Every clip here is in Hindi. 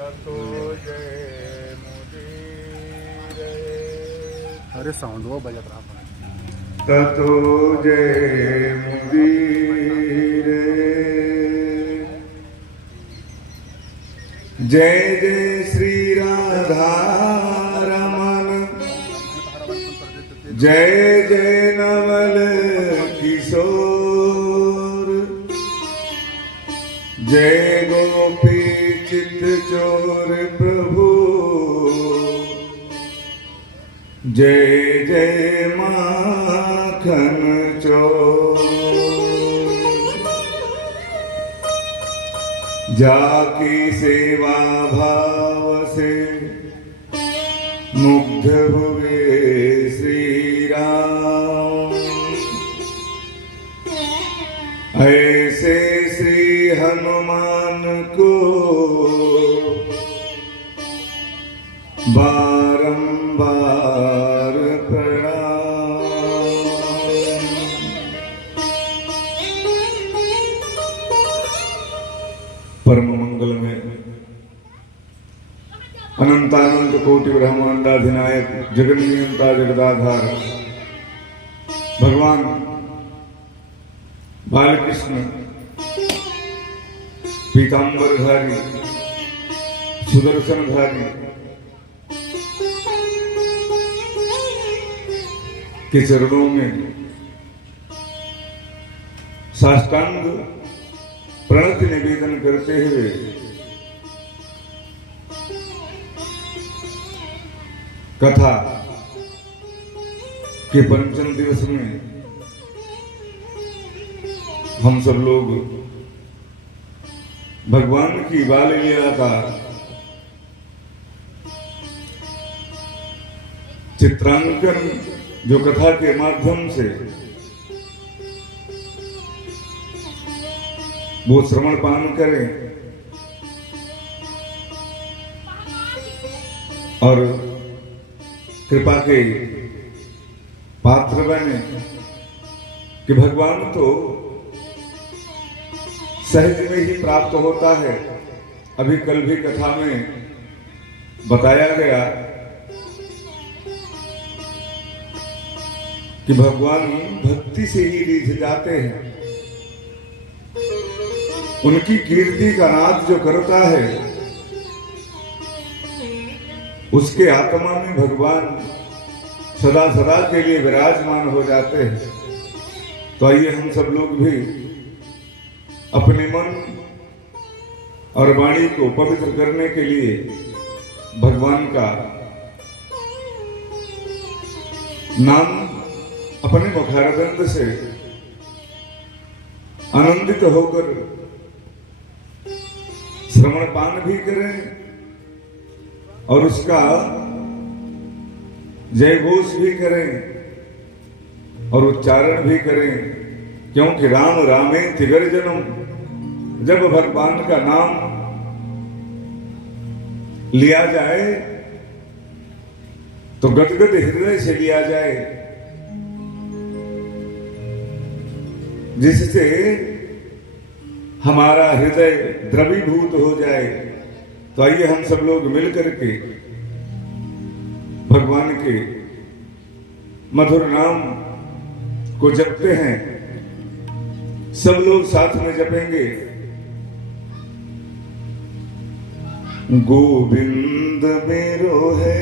ततो जय मुदीर अरे साउंड वो बजत रहा ततो जय मुदीर जय जय श्री राधा रमन जय जय नवल किशोर जय गोपी चित चोर प्रभु जय जय माखन चोर जाकी सेवा भाव से मुग्ध हुए श्री राम ऐसे श्री हनुमान को बारंबार प्रणाम। परम मंगल में अनंतानंद कोटि ब्रह्मांडाधिनायक जगन्नियंता जगदाधार भगवान बालकृष्ण पीतांबरधारी सुदर्शनधारी के चरणों में साष्टांग प्रणति निवेदन करते हुए कथा के पंचम दिवस में हम सब लोग भगवान की बाल लीला का चित्रांकन जो कथा के माध्यम से वो श्रवण पान करें और कृपा के पात्र बने कि भगवान तो सहज में ही प्राप्त होता है। अभी कल भी कथा में बताया गया कि भगवान भक्ति से ही रिझ जाते हैं। उनकी कीर्ति का नाद जो करता है उसके आत्मा में भगवान सदा सदा के लिए विराजमान हो जाते हैं। तो आइए हम सब लोग भी अपने मन और वाणी को पवित्र करने के लिए भगवान का नाम अपने मुखारविंद से आनंदित होकर श्रवण पान भी करें और उसका जय घोष भी करें और उच्चारण भी करें, क्योंकि राम रामे तिगर जन्म, जब भगवान का नाम लिया जाए तो गदगद हृदय से लिया जाए, जिससे हमारा हृदय द्रवीभूत हो जाए। तो आइए हम सब लोग मिलकर के भगवान के मधुर नाम को जपते हैं। सब लोग साथ में जपेंगे। गोविंद मेरो है,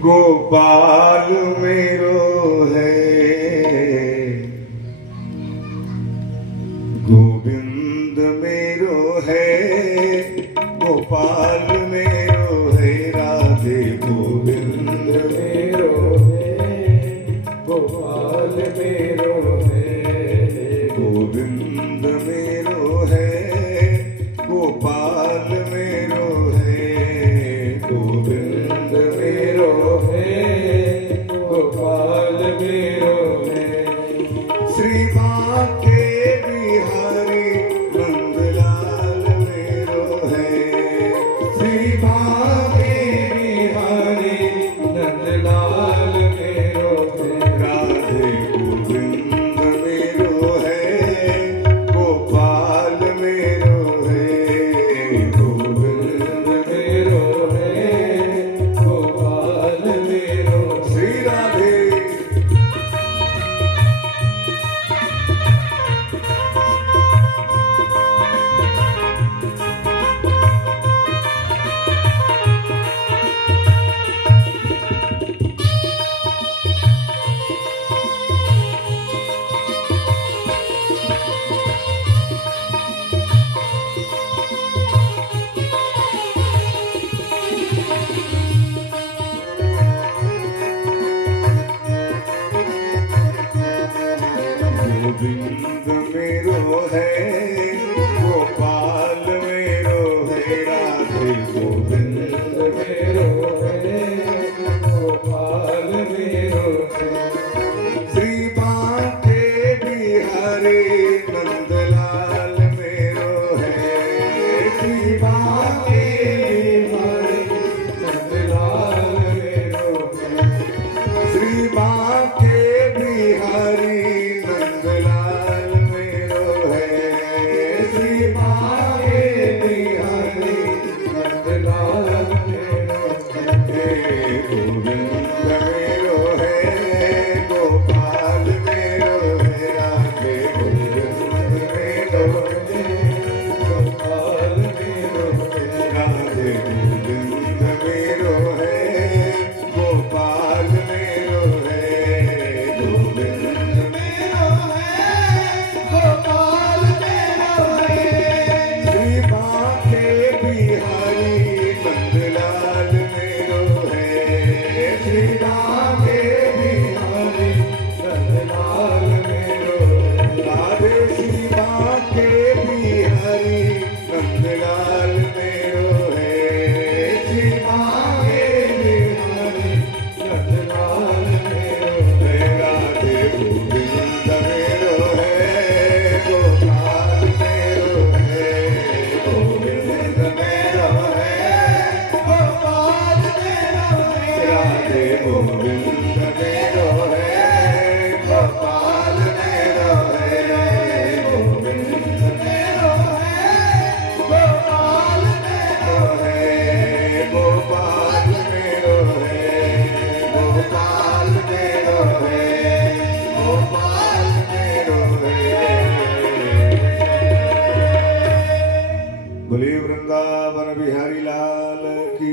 गोपाल मेरो है, गोविंद मेरो है, गोपाल मेरो है, राधे गोविंद मेरो है, गोपाल मेरो है, गोविंद मेरो है, गोपाल मेरो है, गोविंद मेरो है, गोपाल मेरो है। श्री बाके बिहारी नंदलाल मेरो है, श्री बोले वृंदावन बिहारी लाल की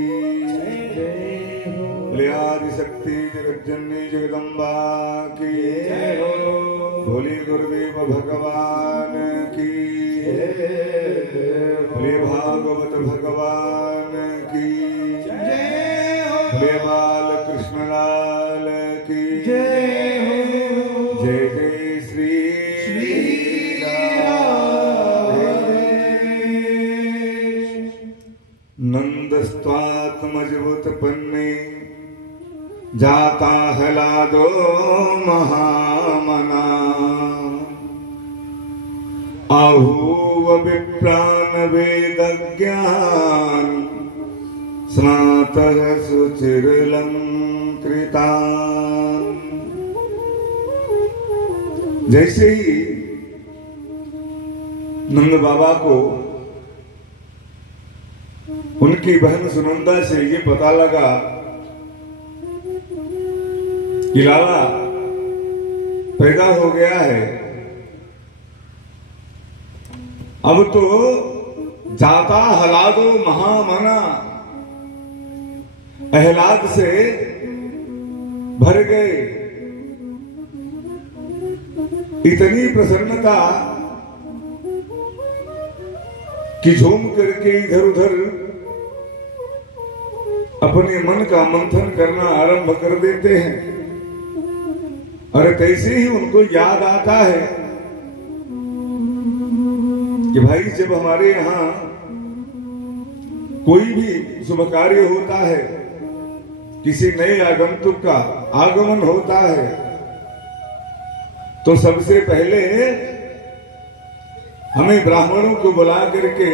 बोले आदि शक्ति जगत जननी जगदम्बा की बोले गुरुदेव भगवान की बोले भागवत भगवान की बोले बाल कृष्ण लाल की जय जय श्री नंदस्त्वात्मजवुत्पन्ने जाता हलादो महामना आहूव विप्रान वेदज्ञान स्नातः सुचिरलंकृतान्। जैसे ही नंद बाबा को उनकी बहन सुनंदा से ये पता लगा कि लाला पैदा हो गया है, अब तो जाता हलादो महामना, अहलाद से भर गए। इतनी प्रसन्नता कि झूम करके इधर उधर अपने मन का मंथन करना आरंभ कर देते हैं। और कैसे ही उनको याद आता है कि भाई जब हमारे यहां कोई भी शुभ कार्य होता है, किसी नए आगंतुक का आगमन होता है, तो सबसे पहले हमें ब्राह्मणों को बुला करके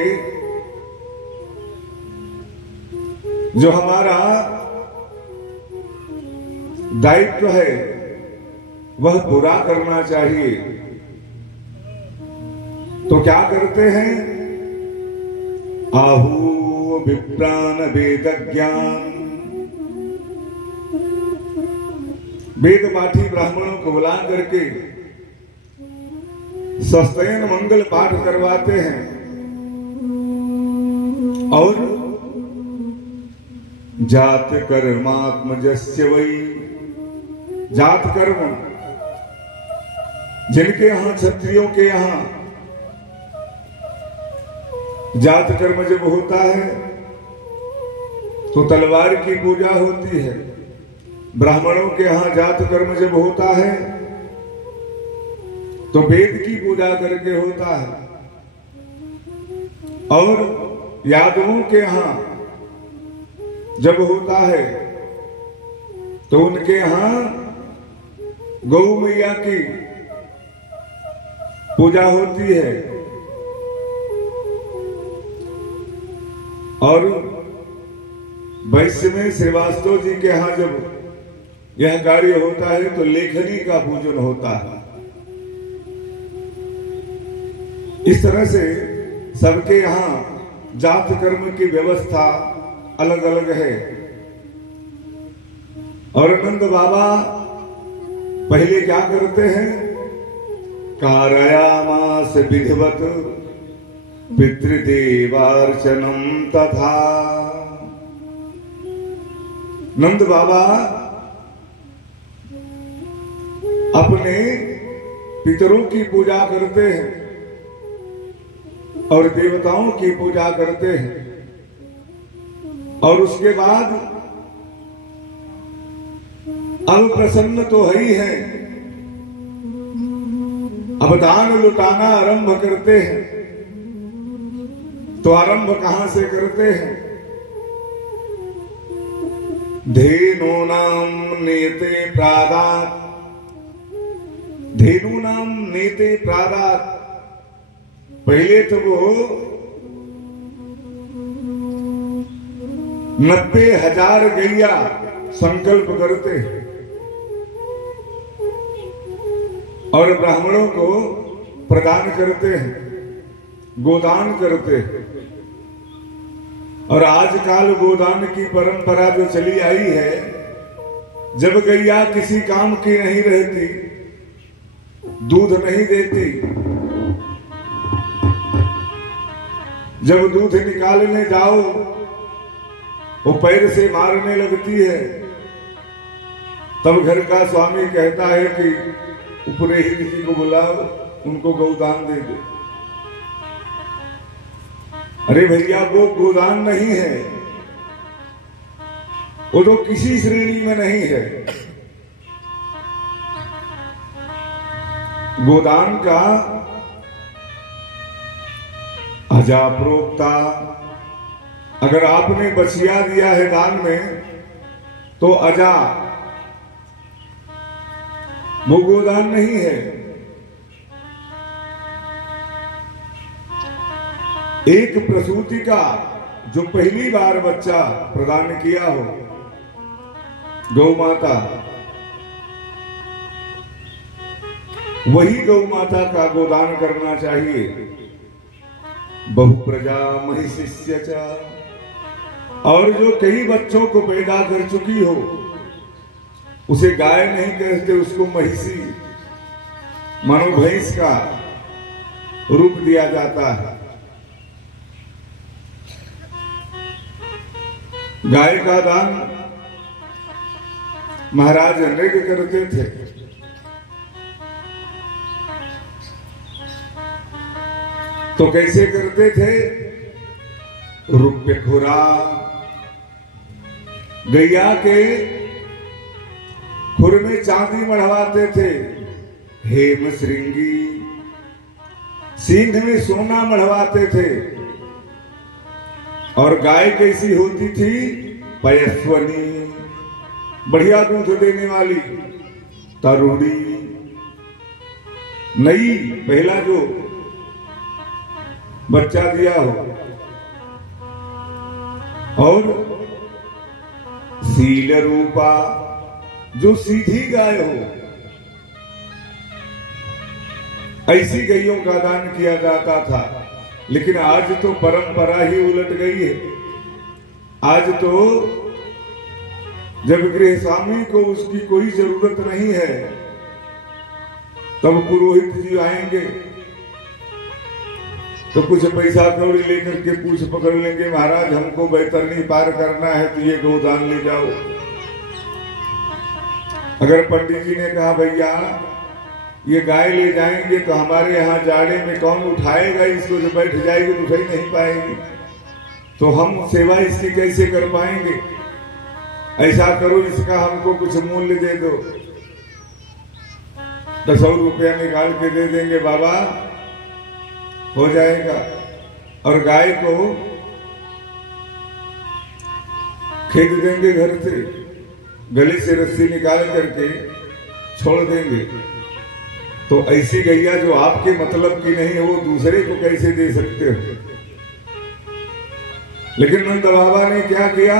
जो हमारा दायित्व है वह पूरा करना चाहिए। तो क्या करते हैं? आहू विप्रान वेदज्ञान, वेद पाठी ब्राह्मणों को बुला करके सस्तयन मंगल पाठ करवाते हैं। और जात कर्मात्मजस्य वै, जात कर्म जिनके यहां क्षत्रियों के यहां जात कर्म जब होता है तो तलवार की पूजा होती है। ब्राह्मणों के यहां जात कर्म जब होता है तो वेद की पूजा करके होता है। और यादवों के यहां जब होता है तो उनके यहां गौ मैया की पूजा होती है। और वैश्य में श्रीवास्तव जी के यहां जब यह कार्य होता है तो लेखनी का पूजन होता है। इस तरह से सबके यहां जात कर्म की व्यवस्था अलग अलग है। और नंद बाबा पहले क्या करते हैं? कारयामास विधिवत पितृदेवार्चनम तथा। नंद बाबा अपने पितरों की पूजा करते हैं और देवताओं की पूजा करते हैं। और उसके बाद अब प्रसन्न तो है ही है, अब दान लुटाना आरंभ करते हैं। तो आरंभ कहां से करते हैं? धेनु नाम नेते प्रादात, धेनु नाम नेते प्रादात। पहले तो वो 90,000 गैया संकल्प करते हैं और ब्राह्मणों को प्रदान करते हैं, गोदान करते हैं। और आजकल गोदान की परंपरा जो चली आई है, जब गैया किसी काम की नहीं रहती, दूध नहीं देती, जब दूध निकालने जाओ वो पैर से मारने लगती है, तब घर का स्वामी कहता है कि ऊपरे ही किसी को बुलाओ, उनको गोदान दे दो। अरे भैया वो गोदान नहीं है, वो तो किसी श्रेणी में नहीं है। गोदान का अजा प्रोक्ता, अगर आपने बचिया दिया है दान में तो अजा, वो गोदान नहीं है। एक प्रसूति का जो पहली बार बच्चा प्रदान किया हो, गौ माता, वही गौ माता का गोदान करना चाहिए। बहु प्रजा महिषिष्य च, और जो कई बच्चों को पैदा कर चुकी हो उसे गाय नहीं कहते, उसको महिषी मानो भैंस का रूप दिया जाता है। गाय का दान महाराज नृग करते थे। तो कैसे करते थे? रुप्य खुरा, गैया के खुर में चांदी मढ़वाते थे। हेम श्रृंगी, सींग में सोना मढ़वाते थे। और गाय कैसी होती थी? पयस्वनी, बढ़िया दूध देने वाली। तरुणी, नई, पहला जो बच्चा दिया हो। और सील रूपा, जो सीधी गाय हो। ऐसी गायों का दान किया जाता था। लेकिन आज तो परंपरा ही उलट गई है। आज तो जब गृह स्वामी को उसकी कोई जरूरत नहीं है, तब पुरोहित जी आएंगे तो कुछ पैसा कौड़ी लेकर के पूछ पकड़ लेंगे, महाराज हमको बैतरनी पार करना है तो ये गोदान ले जाओ। अगर पंडित जी ने कहा भैया ये गाय ले जाएंगे तो हमारे यहाँ जाड़े में कौन उठाएगा इसको, जो बैठ जाएगी तो उठ ही नहीं पाएगी, तो हम सेवा इसकी कैसे कर पाएंगे। ऐसा करो इसका हमको कुछ मूल्य दे दो। 10 रुपया निकाल के दे देंगे, बाबा हो जाएगा। और गाय को खेद देंगे, घर से गले से रस्सी निकाल करके छोड़ देंगे। तो ऐसी गैया जो आपके मतलब की नहीं है वो दूसरे को कैसे दे सकते हो। लेकिन नंद बाबा ने क्या किया?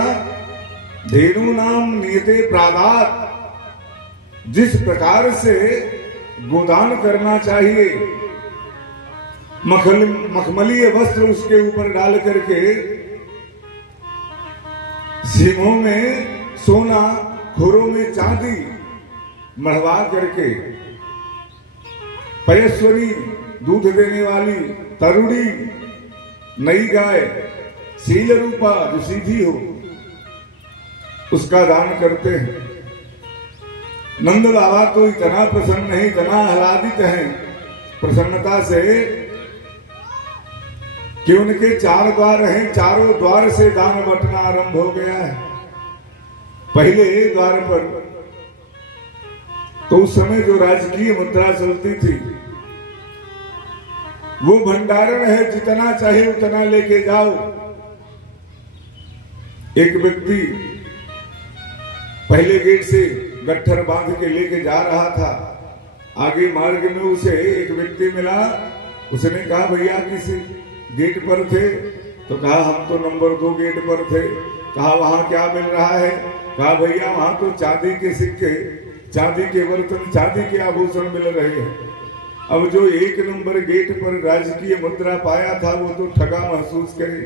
धेनु नाम नियते प्रादात, जिस प्रकार से गोदान करना चाहिए, मखमलीय वस्त्र उसके ऊपर डाल करके, सींगों में सोना, खुरों में चांदी मढ़वा करके, पयस्वरी दूध देने वाली, तरुणी नई गाय, सील रूपा जो सीधी हो, उसका दान करते हैं। नंद बाबा तो इतना प्रसन्न है, इतना आह्लादित हैं प्रसन्नता से कि उनके 4 द्वार हैं, चारों द्वार से दान बंटना आरंभ हो गया है। पहले द्वार पर तो उस समय जो राजकीय मुद्रा चलती थी वो भंडारण है, जितना चाहे उतना लेके जाओ। एक व्यक्ति पहले गेट से गट्ठर बांध के लेके जा रहा था। आगे मार्ग में उसे एक व्यक्ति मिला। उसने कहा भैया किसी गेट पर थे? तो कहा हम तो नंबर 2 गेट पर थे। कहा वहां क्या मिल रहा है? कहा भैया वहां तो चांदी के सिक्के, चांदी के बर्तन, चांदी के आभूषण मिल रहे हैं। अब जो 1 नंबर गेट पर राजकीय मुद्रा पाया था वो तो ठगा महसूस करे।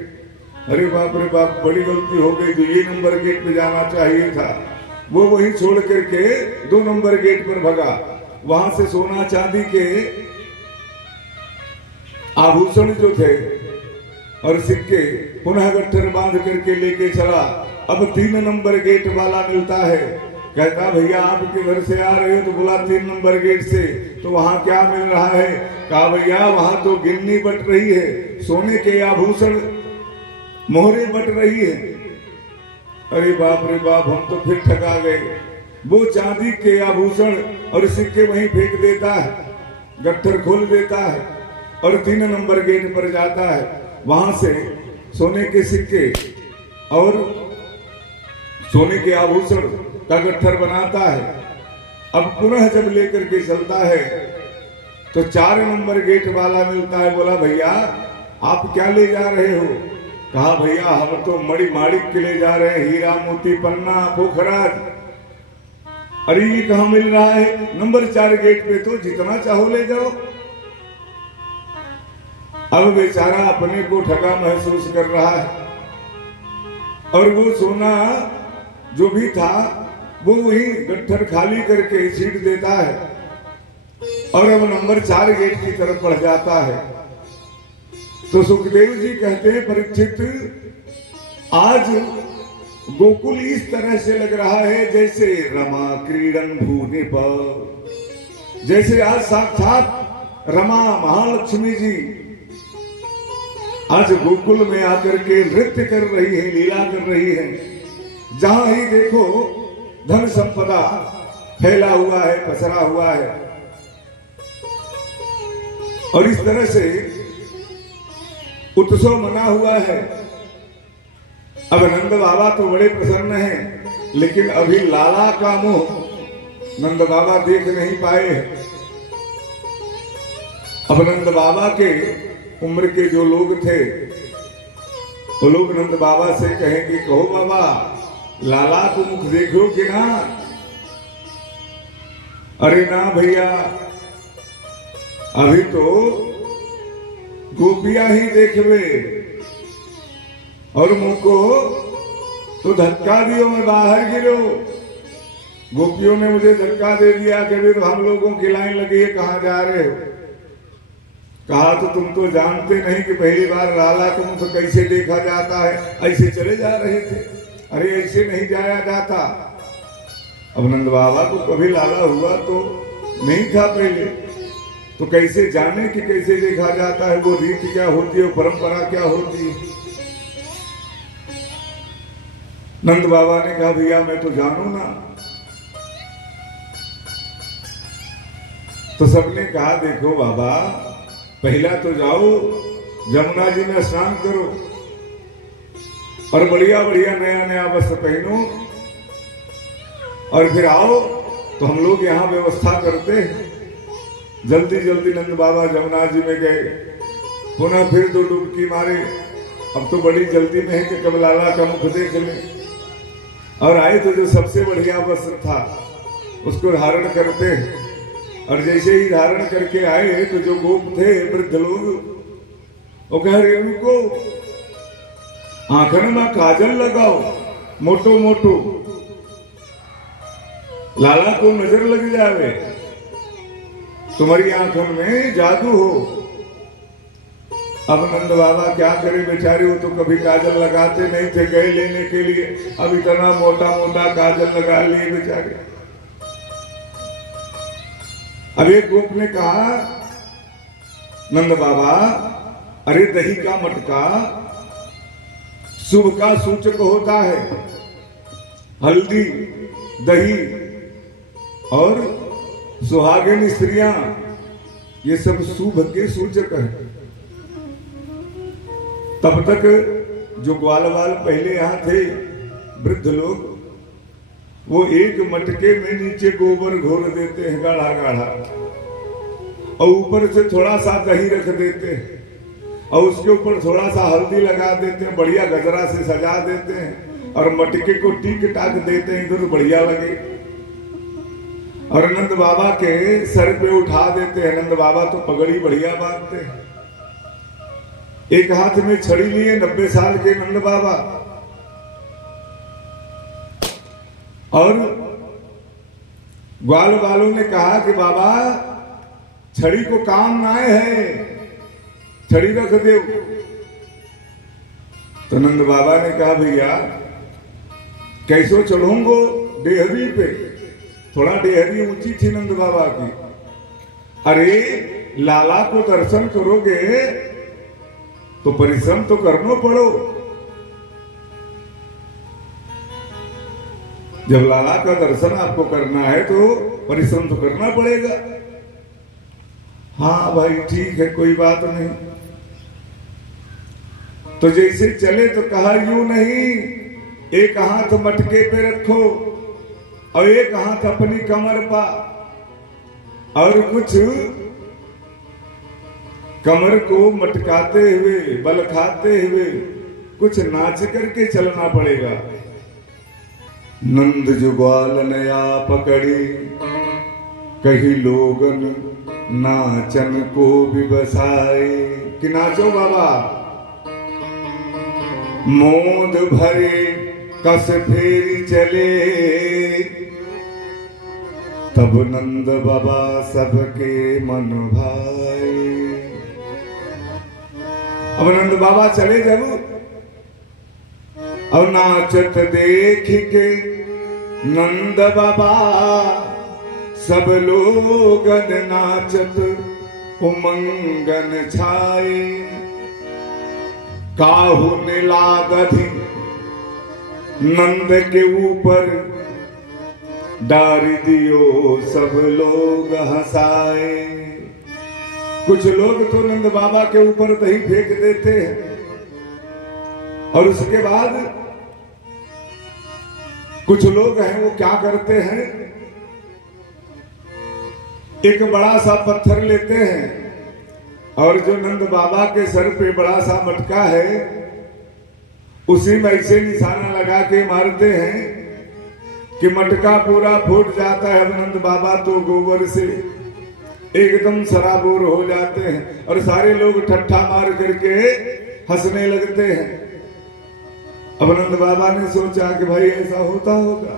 अरे बाप रे बाप, बड़ी गलती हो गई, जो ये नंबर गेट पे जाना चाहिए था वो वहीं छोड़ करके 2 नंबर गेट पर भगा। वहां से सोना चांदी के आभूषण जो थे और सिक्के पुनः गट्ठर बांध करके लेके चला। अब 3 नंबर गेट वाला मिलता है, कहता भैया आपके घर से आ रहे हो तो बोला 3 नंबर गेट से, तो वहां क्या मिल रहा है? कहा भैया वहां तो गिन्नी बट रही है, सोने के आभूषण मोहरे बट रही है। अरे बाप रे बाप, हम तो फिर ठगा गए। वो चांदी के आभूषण और सिक्के वहीं फेंक देता है, गट्ठर खोल देता है और 3 नंबर गेट पर जाता है। वहां से सोने के सिक्के और सोने के आभूषण का गट्ठर बनाता है। अब पुनः जब लेकर के चलता है तो 4 नंबर गेट वाला मिलता है, बोला भैया आप क्या ले जा रहे हो? कहा भैया हम तो मणि माणिक के ले जा रहे हैं, हीरा मोती पन्ना पोखराज। अरे ये कहां मिल रहा है? नंबर 4 गेट पे तो जितना चाहो ले जाओ। अब बेचारा अपने को ठगा महसूस कर रहा है और वो सोना जो भी था वो वही गट्ठर खाली करके छीट देता है और अब नंबर 4 गेट की तरफ बढ़ जाता है। तो सुखदेव जी कहते हैं परीक्षित, आज गोकुल इस तरह से लग रहा है जैसे रमा क्रीडन भूमि पर, जैसे आज साक्षात रमा महालक्ष्मी जी आज गोकुल में आकर के नृत्य कर रही है, लीला कर रही है। जहां ही देखो धन संपदा फैला हुआ है, पसरा हुआ है। और इस तरह से उत्सव मना हुआ है। अब नंद बाबा तो बड़े प्रसन्न हैं, लेकिन अभी लाला का मुंह नंद बाबा देख नहीं पाए हैं। अब नंद बाबा के उम्र के जो लोग थे वो लोग नंद बाबा से कहेंगे, कहो बाबा लाला को मुख देखो कि ना? अरे ना भैया, अभी तो गोपियां ही देखवे और मुझको तो धक्का दियो, मैं बाहर गिरो। गोपियों ने मुझे धक्का दे दिया कि भी तो हम लोगों की लाइन लगी है, कहां जा रहे हो? कहा तो तुम तो जानते नहीं कि पहली बार लाला को मुझे कैसे देखा जाता है, ऐसे चले जा रहे थे। अरे ऐसे नहीं जाया जाता। अब नंद बाबा को कभी लाला हुआ तो नहीं था पहले, तो कैसे जाने कि कैसे देखा जाता है, वो रीति क्या होती है, परंपरा क्या होती है। नंद बाबा ने कहा भैया मैं तो जानू ना। तो सबने कहा देखो बाबा, पहला तो जाओ जमुना जी में स्नान करो और बढ़िया बढ़िया नया नया वस्त्र पहनो और फिर आओ तो हम लोग यहाँ व्यवस्था करते हैं। जल्दी जल्दी नंद बाबा जमुना जी में गए, पुनः फिर 2 डुबकी मारे। अब तो बड़ी जल्दी में है कि कब लाला का मुख देख ले। और आए तो जो सबसे बढ़िया वस्त्र था उसको धारण करते हैं। और जैसे ही धारण करके आए तो जो गोप थे वृद्ध लोग वो कह रहे उनको आंखन में काजल लगाओ मोटो मोटो, लाला को नजर लग जावे, तुम्हारी आंखों में जादू हो। अब नंद बाबा क्या करे बेचारे, वो तो कभी काजल लगाते नहीं थे, गए लेने के लिए, अब इतना मोटा मोटा काजल लगा लिए बेचारे। अब एक गोप ने कहा नंद बाबा, अरे दही का मटका शुभ का सूचक होता है, हल्दी दही और सुहागिन स्त्रियां ये सब शुभ के सूचक है। तब तक जो ग्वाल वाल पहले यहां थे वृद्ध लोग, वो एक मटके में नीचे गोबर घोल देते हैं गाढ़ा गाढ़ा और ऊपर से थोड़ा सा दही रख देते हैं और उसके ऊपर थोड़ा सा हल्दी लगा देते हैं, बढ़िया गजरा से सजा देते हैं और मटके को टीक टाक देते हैं इधर बढ़िया लगे और नंद बाबा के सर पे उठा देते हैं। नंद बाबा तो पगड़ी बढ़िया बांधते हैं, एक हाथ में छड़ी लिए 90 साल के नंद बाबा। और ग्वाल वालों ने कहा कि बाबा छड़ी को काम ना है, छड़ी रख दो। तो नंद बाबा ने कहा भैया कैसो चढ़ूंगो डेहरी पे, थोड़ा डेहरी ऊंची थी नंद बाबा की। अरे लाला को दर्शन करोगे तो परिश्रम तो करना पड़ो। जब लाला का दर्शन आपको करना है तो परिश्रम तो करना पड़ेगा। हाँ भाई ठीक है, कोई बात नहीं। तो जैसे चले तो कहा यूं नहीं, एक हाथ मटके पे रखो और एक हाथ अपनी कमर पा, और कुछ कमर को मटकाते हुए बल खाते हुए कुछ नाच करके चलना पड़ेगा। नंद जुबाल नया पकड़ी, कही लोगन नाचन को भी बसाए कि नाचो बाबा। मोद भरे कस फेरी चले, तब नंद बाबा सबके मन भाए। अब नंद बाबा चले जब, और नाचत देख के नंद बाबा सब लोगन नाचत उमंगन छाए। काहू ने लागधि नंद के ऊपर, डार दियो सब लोग हंसाए। कुछ लोग तो नंद बाबा के ऊपर दही फेंक देते हैं, और उसके बाद कुछ लोग हैं वो क्या करते हैं, एक बड़ा सा पत्थर लेते हैं और जो नंद बाबा के सर पे बड़ा सा मटका है उसी में ऐसे निशाना लगा के मारते हैं कि मटका पूरा फूट जाता है। अब नंद बाबा तो गोबर से एकदम सराबोर हो जाते हैं और सारे लोग ठट्ठा मार करके हंसने लगते हैं। अब नंद बाबा ने सोचा कि भाई ऐसा होता होगा।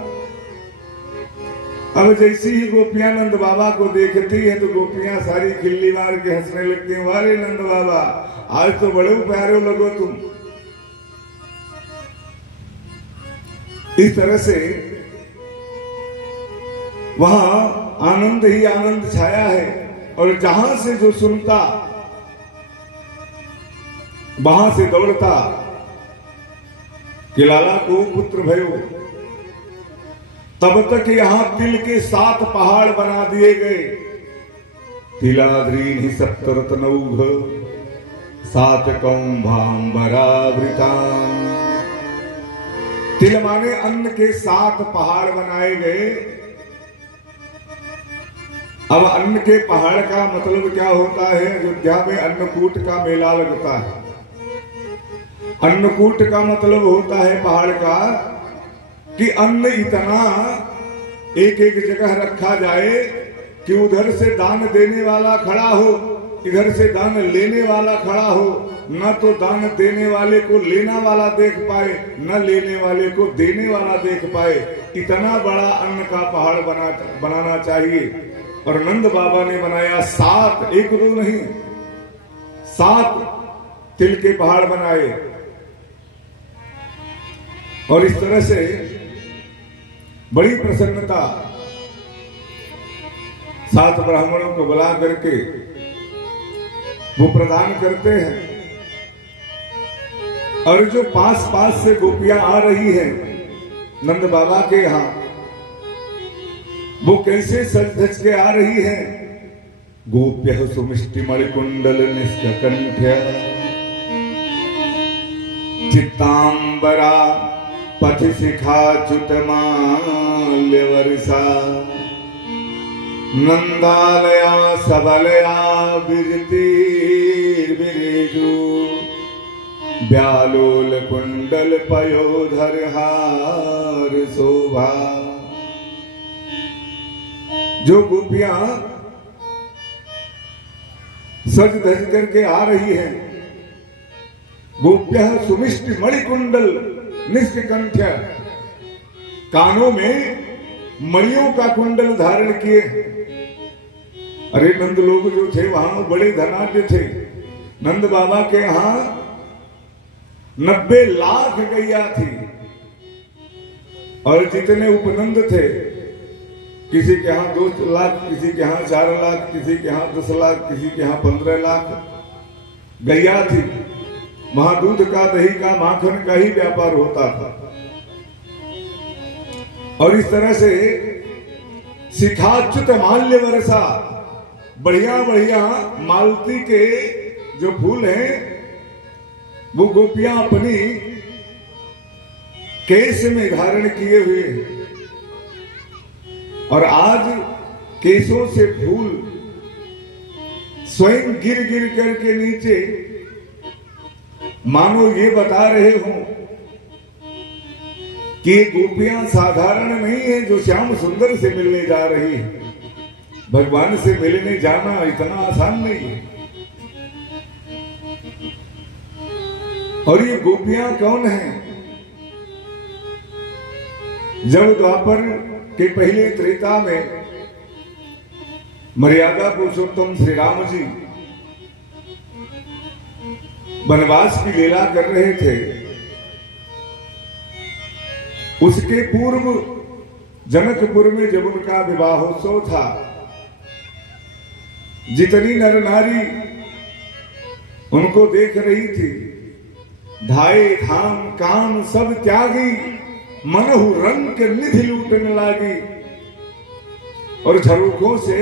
अब जैसी ही गोपियां नंद बाबा को देखती है तो गोपियां सारी खिल्ली मार के हंसने लगती हैं, वारे नंद बाबा आज तो बड़े प्यारे लगो तुम। इस तरह से वहां आनंद ही आनंद छाया है, और जहां से जो सुनता वहां से दौड़ता कि लाला को पुत्र भयो। तब तक यहां तिल के 7 पहाड़ बना दिए गए। तिलाद्रीन ही सप्तरत्नौघ 7 कौम्भांबरावृतान। तिल माने अन्न के 7 पहाड़ बनाए गए। अब अन्न के पहाड़ का मतलब क्या होता है? अयोध्या में अन्नकूट का मेला लगता है। अन्नकूट का मतलब होता है पहाड़ का कि अन्न इतना एक एक जगह रखा जाए कि उधर से दान देने वाला खड़ा हो, इधर से दान लेने वाला खड़ा हो, न तो दान देने वाले को लेना वाला देख पाए, न लेने वाले को देने वाला देख पाए। इतना बड़ा अन्न का पहाड़ बनाना चाहिए। और नंद बाबा ने बनाया 7, 1 2 नहीं 7 तिल के पहाड़ बनाए। और इस तरह से बड़ी प्रसन्नता 7 ब्राह्मणों को बुला करके वो प्रदान करते हैं। और जो पास पास से गोपियां आ रही हैं नंद बाबा के यहां, वो कैसे सज धज के आ रही हैं। गोप्य सुमिष्टि मणिकुंडल निष्कंठ्य चित्तांबरा पथि शिखा च्युत माल्य वर्षा नंदालया सबलया विजतीर विरेजु व्यालोल कुंडल पयोधर हार शोभा। जो गोपियां सज धज करके आ रही हैं, गोप्य सुमिष्टि मणिकुंडल निष्कंठ्य, कानों में मणियों का कुंडल धारण किए। अरे नंद लोग जो थे वहां बड़े धनाढ्य थे। नंद बाबा के यहां 90 लाख गैया थी और जितने उपनंद थे, किसी के यहाँ 2 लाख, किसी के यहाँ 4 लाख, किसी के यहाँ 10 लाख, किसी के यहाँ 15 लाख गैया थी। वहां दूध का, दही का, माखन का ही व्यापार होता था। और इस तरह से शिखाच्युत माल्य वर्षा, बढ़िया बढ़िया मालती के जो फूल हैं वो गोपियां अपनी केस में धारण किए हुए हैं। और आज केसों से फूल स्वयं गिर गिर करके नीचे, मानो ये बता रहे हों कि गोपियां साधारण नहीं है जो श्याम सुंदर से मिलने जा रही है। भगवान से मिलने जाना इतना आसान नहीं है। और ये गोपियां कौन हैं? जब द्वापर के पहले त्रेता में मर्यादा पुरुषोत्तम श्री राम जी वनवास की लीला कर रहे थे, उसके पूर्व जनकपुर में जब उनका विवाहोत्सव था, जितनी नर नारी उनको देख रही थी, धाये धाम काम सब त्यागी, मनहु रंग के निधि लूटने लागी। और झरोखों से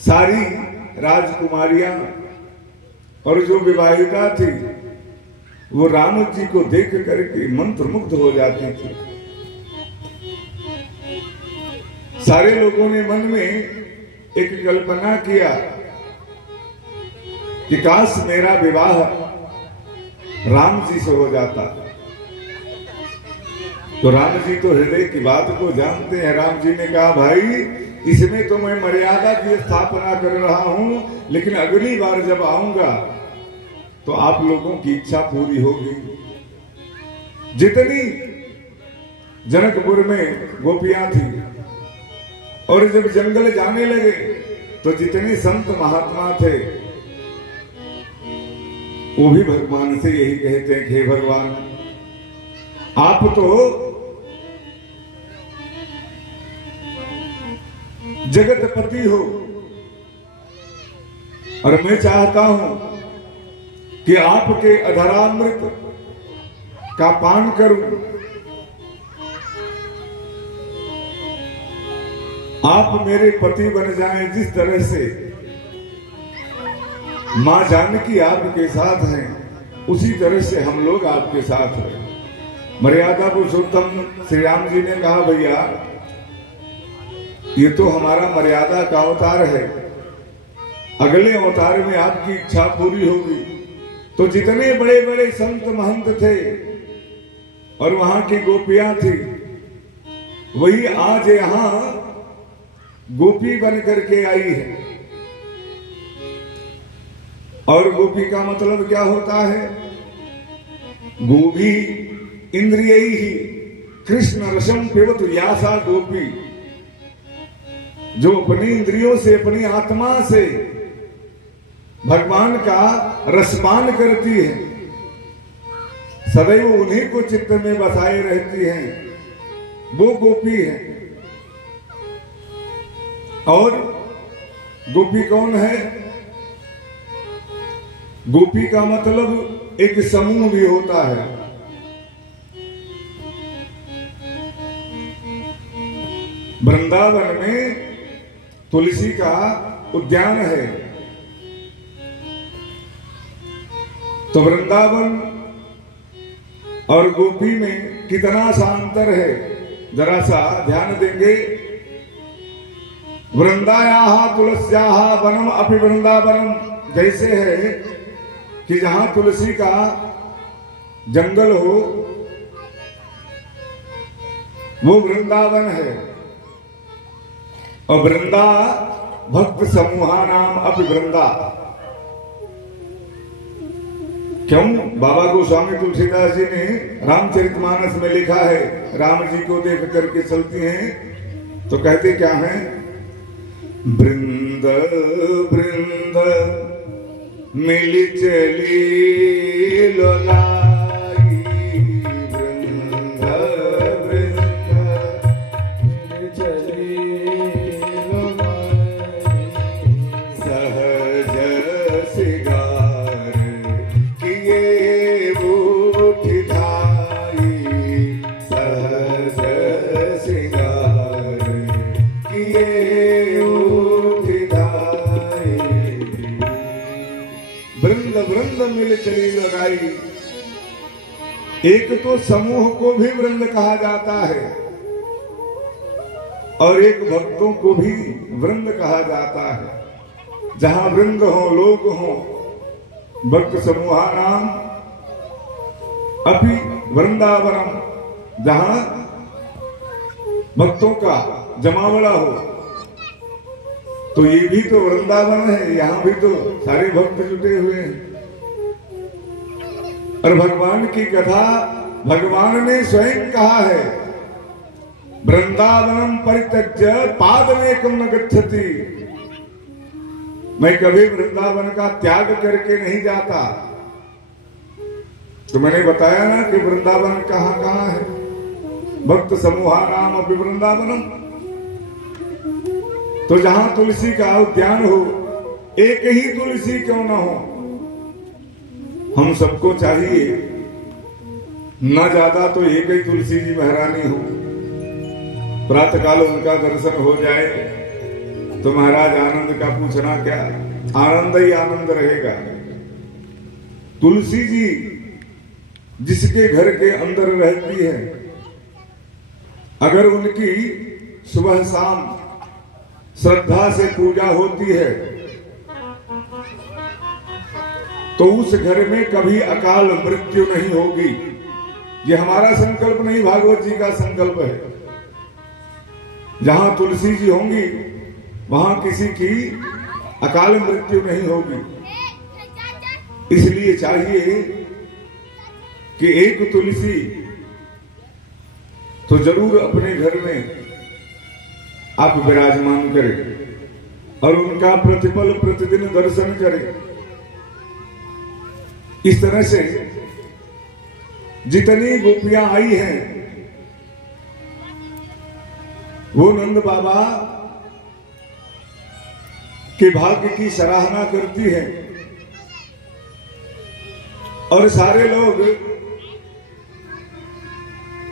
सारी राजकुमारियां और जो विवाहिता थी वो राम जी को देख करके मंत्रमुग्ध हो जाती थी। सारे लोगों ने मन में एक कल्पना किया कि काश मेरा विवाह राम जी से हो जाता। तो राम जी तो हृदय की बात को जानते हैं। राम जी ने कहा, भाई इसमें तो मैं मर्यादा की स्थापना कर रहा हूं, लेकिन अगली बार जब आऊंगा तो आप लोगों की इच्छा पूरी होगी। जितनी जनकपुर में गोपियां थी और जब जंगल जाने लगे तो जितने संत महात्मा थे वो भी भगवान से यही कहते हैं कि हे भगवान, आप तो जगतपति हो और मैं चाहता हूं कि आपके अधरामृत का पान करूं। आप मेरे पति बन जाएं। जिस तरह से मां जानकी आपके साथ हैं, उसी तरह से हम लोग आपके साथ हैं। मर्यादा पुरुषोत्तम श्री राम जी ने कहा, भैया ये तो हमारा मर्यादा का अवतार है, अगले अवतार में आपकी इच्छा पूरी होगी। तो जितने बड़े बड़े संत महंत थे और वहां की गोपियां थी, वही आज यहां गोपी बन करके आई है। और गोपी का मतलब क्या होता है? गोभी इंद्रिय ही कृष्ण रसम पिबत यासा गोपी, जो अपनी इंद्रियों से, अपनी आत्मा से भगवान का रसपान करती है, सदैव उन्हीं को चित्त में बसाए रहती हैं, वो गोपी है। और गोपी कौन है? गोपी का मतलब एक समूह भी होता है। वृंदावन में तुलसी का उद्यान है, तो वृंदावन और गोपी में कितना सा अंतर है, जरा सा ध्यान देंगे। वृंदायाः तुलस्याः वनम अपि वृंदावनम, जैसे है कि जहां तुलसी का जंगल हो वो वृंदावन है। और वृंदा भक्त समूहा नाम अपि वृंदा। क्यों? बाबा गोस्वामी तुलसीदास जी ने रामचरितमानस में लिखा है, राम जी को देख करके चलती हैं तो कहते क्या हैं? वृंद वृंद मिली चली लगाई वृंद वृंद चली लगाई सहज सिगार किए बूढ़ धाई सहज सिगार किए बूढ़ धाई वृंद वृंद मिल चली लगाई। एक तो समूह को भी वृंद कहा जाता है और एक भक्तों को भी वृंद कहा जाता है। जहां वृंद हो लोग हो भक्त समूहा नाम अपि वृंदावनम, जहां भक्तों का जमावड़ा हो तो ये भी तो वृंदावन है, यहां भी तो सारे भक्त जुटे हुए हैं। और भगवान की कथा भगवान ने स्वयं कहा है, वृंदावनम परित्यज्य पादमेकं न गच्छति। मैं कभी वृंदावन का त्याग करके नहीं जाता। तो मैंने बताया ना कि वृंदावन कहां कहां है। भक्त समूहा नाम अपि वृंदावनम। तो जहां तुलसी का उद्यान हो, एक ही तुलसी क्यों ना हो, हम सबको चाहिए ना ज्यादा तो एक ही तुलसी जी महारानी हो। प्रातः काल उनका दर्शन हो जाए तो महाराज आनंद का पूछना क्या, आनंद ही आनंद रहेगा। तुलसी जी जिसके घर के अंदर रहती है, अगर उनकी सुबह शाम श्रद्धा से पूजा होती है तो उस घर में कभी अकाल मृत्यु नहीं होगी। ये हमारा संकल्प नहीं, भागवत जी का संकल्प है। जहां तुलसी जी होंगी वहां किसी की अकाल मृत्यु नहीं होगी। इसलिए चाहिए कि एक तुलसी तो जरूर अपने घर में आप विराजमान करें और उनका प्रतिपल प्रतिदिन दर्शन करें। इस तरह से जितनी गोपियां आई हैं वो नंद बाबा के भाग्य की सराहना करती हैं और सारे लोग